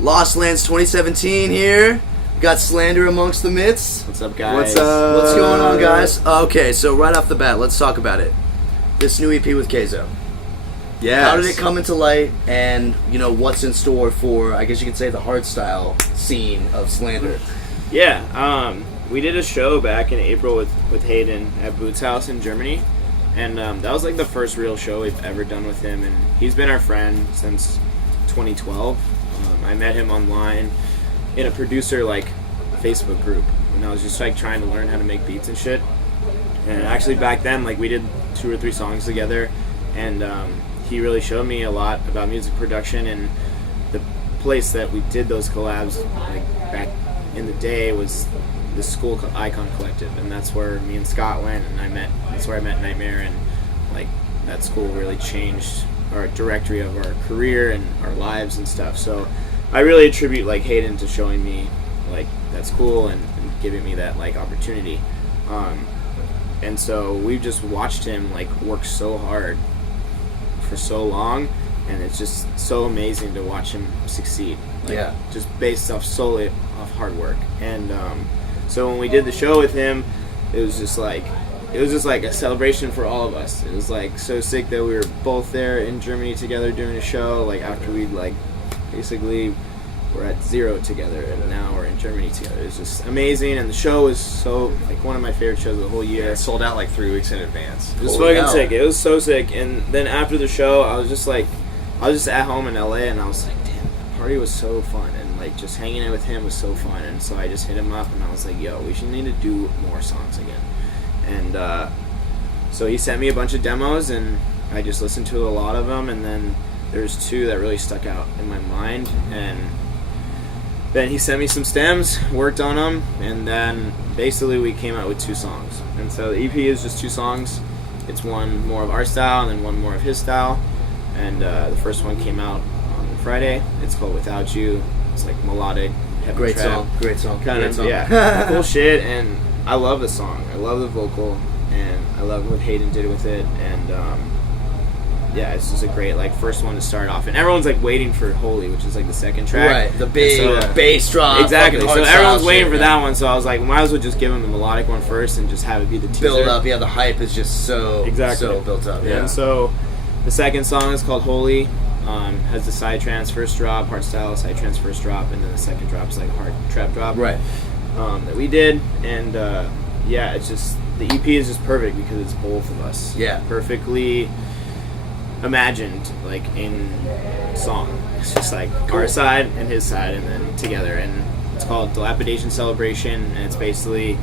Lost Lands 2017 here. We got Slander amongst the midst. What's up, guys? What's up? What's going on, guys? Okay, so right off the bat, let's talk about it. This new EP with Keizo. Yes. How did it come into light, and what's in store for, I guess you could say, the hardstyle scene of Slander? Yeah, we did a show back in April with Hayden at Boots House in Germany, and that was like the first real show we've ever done with him, and he's been our friend since 2012. I met him online in a producer Facebook group, and I was just trying to learn how to make beats and shit. And actually back then, we did 2 or 3 songs together, and he really showed me a lot about music production. And the place that we did those collabs back in the day was this school called Icon Collective, and that's where me and Scott went, and that's where I met Nightmare, and that school really changed our directory of our career and our lives and stuff. So I really attribute Hayden to showing me that school and giving me that opportunity. And so we've just watched him work so hard for so long, and it's just so amazing to watch him succeed. Just based solely off hard work. And so when we did the show with him, it was just a celebration for all of us. It was so sick that we were both there in Germany together doing a show. After we'd basically we're at 0 together, and now we're in Germany together. It was just amazing, and the show was so one of my favorite shows of the whole year. Yeah, it sold out 3 weeks in advance. It was fucking sick. It was so sick. And then after the show, I was just at home in LA, and I was like, damn, the party was so fun, and just hanging out with him was so fun. And so I just hit him up, and I was like, yo, we should need to do more songs again. And so he sent me a bunch of demos, and I just listened to a lot of them, and then there's 2 that really stuck out in my mind. And then he sent me some stems, worked on them, and then basically we came out with 2 songs. And so the EP is just 2 songs. It's one more of our style and then one more of his style. And the first one came out on Friday. It's called Without You. It's melodic, heavy Great trap. Great song. Yeah, cool shit. And I love the song. I love the vocal, and I love what Hayden did with it. And yeah, it's just a great first one to start off, and everyone's waiting for Holy, which is the second track. Right, the big bass drop. Exactly. So everyone's waiting for that one. So I was like, might as well just give them the melodic one first and just have it be the teaser. Build up. Yeah, the hype is just so built up. Yeah. And so the second song is called Holy. Has the side trance first drop, hard style side trance first drop, and then the second drop is hard trap drop. Right. That we did, and yeah, it's just the EP is just perfect because it's both of us. Yeah. Perfectly imagined in song. It's just our side and his side, and then together. And it's called Dilapidation Celebration, and it's basically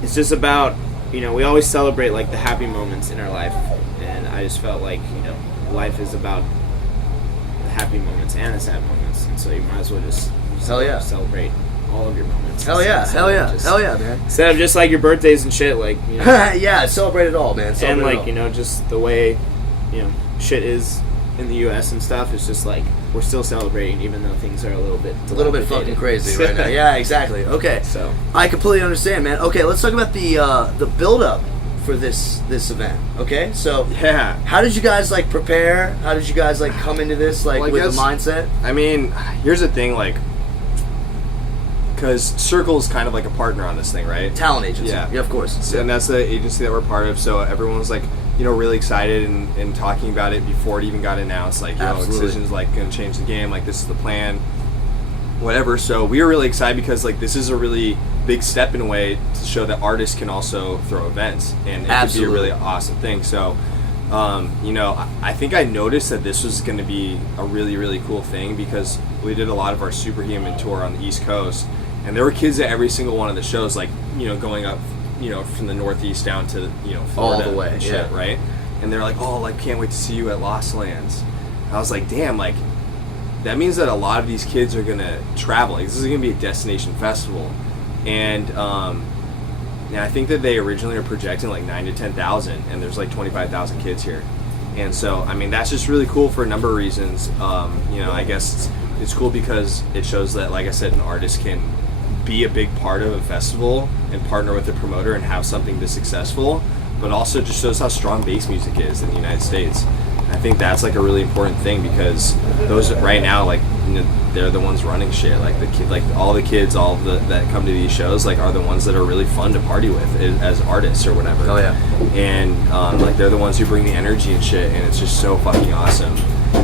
just about we always celebrate the happy moments in our life, and I just felt life is about the happy moments and the sad moments, and so you might as well just celebrate all of your moments. Hell yeah, man. Instead of just your birthdays and shit, yeah, celebrate it all, man. Celebrate and just the way shit is in the U.S. and stuff. It's just we're still celebrating, even though things are a little bit fucking crazy right now. Yeah, exactly. Okay, so I completely understand, man. Okay, let's talk about the build up for this event. Okay, so yeah, how did you guys prepare? How did you guys come into this with the mindset? I mean, here's the thing, because Circle's kind of a partner on this thing, right? Talent agency. Yeah, of course. And that's the agency that we're part of. So everyone was really excited and talking about it before it even got announced. Excision's going to change the game. This is the plan. Whatever. So we were really excited because this is a really big step in a way to show that artists can also throw events, and it could be a really awesome thing. So, I think I noticed that this was going to be a really, really cool thing because we did a lot of our Superhuman tour on the East Coast, and there were kids at every single one of the shows, going up, from the Northeast down to, Florida. All the way, and shit, right? And they're can't wait to see you at Lost Lands. And I was like, damn, that means that a lot of these kids are going to travel. This is going to be a destination festival. And I think that they originally were projecting 9,000 to 10,000, and there's 25,000 kids here. And so, I mean, that's just really cool for a number of reasons. I guess it's cool because it shows that, like I said, an artist can be a big part of a festival and partner with the promoter and have something this successful, but also just shows how strong bass music is in the United States. And I think that's like a really important thing, because those right now, like, you know, they're the ones running shit. Like all the kids, that come to these shows, like, are the ones that are really fun to party with as artists or whatever. Oh yeah. And like, they're the ones who bring the energy and shit, and it's just so fucking awesome.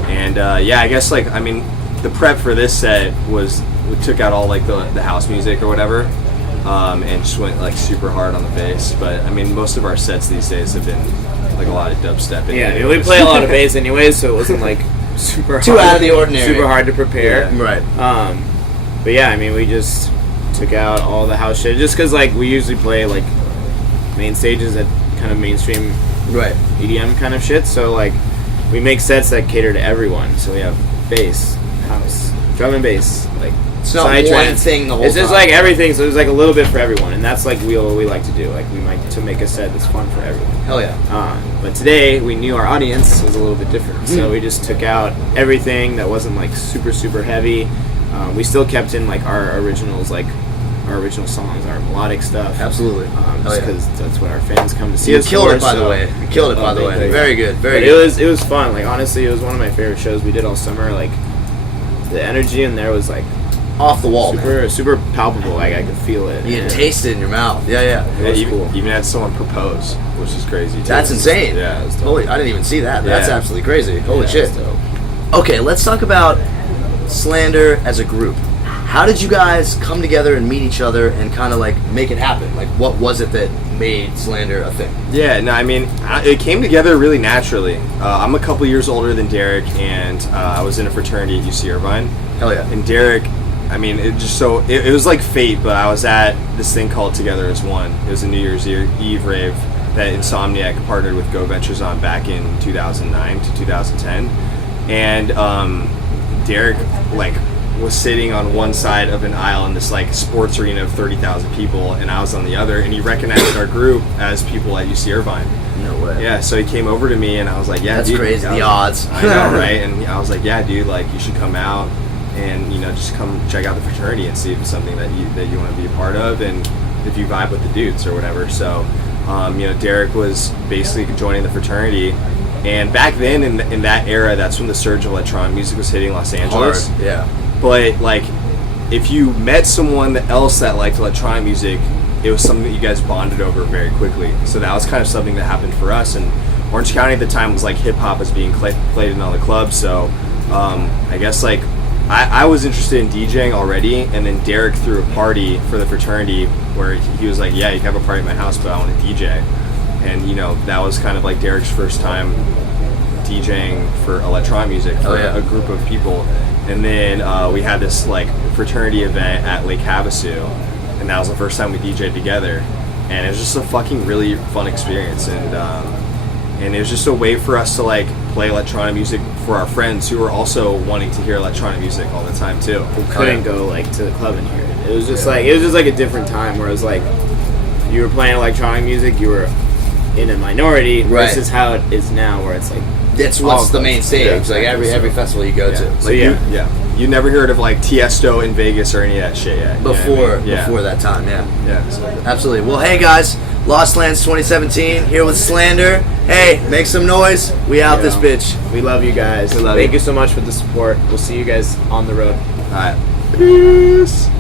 And yeah, I guess, like, I mean, the prep for this set was, we took out all like the house music or whatever, and just went like super hard on the bass. But I mean, most of our sets these days have been like a lot of dubstep. Yeah, I mean, we play a lot of bass anyways, so it wasn't like super too out of the ordinary, super hard to prepare. Yeah. Right. But yeah, I mean, we just took out all the house shit, just because like we usually play like main stages at kind of mainstream Right. EDM kind of shit. So like we make sets that cater to everyone. So we have bass, house, drum and bass, like it's not one trance. thing the whole It's just time. like everything. So there's like a little bit for everyone, and that's like what we like to do. Like we like to make a set that's fun for everyone. Hell yeah. But today we knew our audience was a little bit different, so we just took out everything that wasn't like super heavy. We still kept in like our originals, like our original songs, our melodic stuff. Absolutely. Just because that's what our fans come to see You us killed for. it, by the way. You killed it, by the way. Very good. Very But good. it was fun. Like honestly, it was one of my favorite shows we did all summer. Like the energy in there was like Off the wall, man. super palpable. Like I could feel it. You can taste it in your mouth. Yeah, yeah. Yeah, was even, cool. even had someone propose, which is crazy too. That's insane. Yeah, it was dope. Holy, I didn't even see that. That's Yeah. absolutely crazy. Holy Yeah, shit. it's dope. Okay, let's talk about Slander as a group. How did you guys come together and meet each other and kind of like make it happen? Like, what was it that made Slander a thing? Yeah, no, I mean, it came together really naturally. I'm a couple years older than Derek, and I was in a fraternity at UC Irvine. Hell yeah. And Derek, I mean, it just so, it was like fate, but I was at this thing called Together as One. It was a New Year's Eve rave that Insomniac partnered with Go Ventures on back in 2009 to 2010. And Derek, like, was sitting on one side of an aisle in this like sports arena of 30,000 people, and I was on the other, and he recognized our group as people at UC Irvine. No way. Yeah, so he came over to me, and I was like, yeah, That's dude, crazy. I was The like, odds. I know, right? And I was like, yeah, dude, like, you should come out and, you know, just come check out the fraternity and see if it's something that you want to be a part of, and if you vibe with the dudes or whatever. So you know, Derek was basically joining the fraternity. And back then, in that era, that's when the surge of electronic music was hitting Los Angeles. Hard. Yeah. But, like, if you met someone else that liked electronic music, it was something that you guys bonded over very quickly. So that was kind of something that happened for us. And Orange County at the time was, like, hip-hop was being played in all the clubs. So I guess, like, I was interested in DJing already. And then Derek threw a party for the fraternity where he was like, yeah, you can have a party at my house, but I want to DJ. And, you know, that was kind of like Derek's first time DJing for electronic music for a group of people. And then we had this like fraternity event at Lake Havasu, and that was the first time we DJ'd together. And it was just a fucking really fun experience, and it was just a way for us to like play electronic music for our friends who were also wanting to hear electronic music all the time too. We couldn't go like to the club and hear it. It was just like a different time where it was like you were playing electronic music, you were in a minority versus how it is now, where it's like That's what's the main stage. Yeah, Like every festival you go to. So you never heard of like Tiesto in Vegas or any of that shit yet. Before that time, absolutely. Well, hey guys, Lost Lands 2017 here with Slander. Hey, make some noise. We out this bitch. We love you guys. We love Thank you. you so much for the support. We'll see you guys on the road. All right. Peace.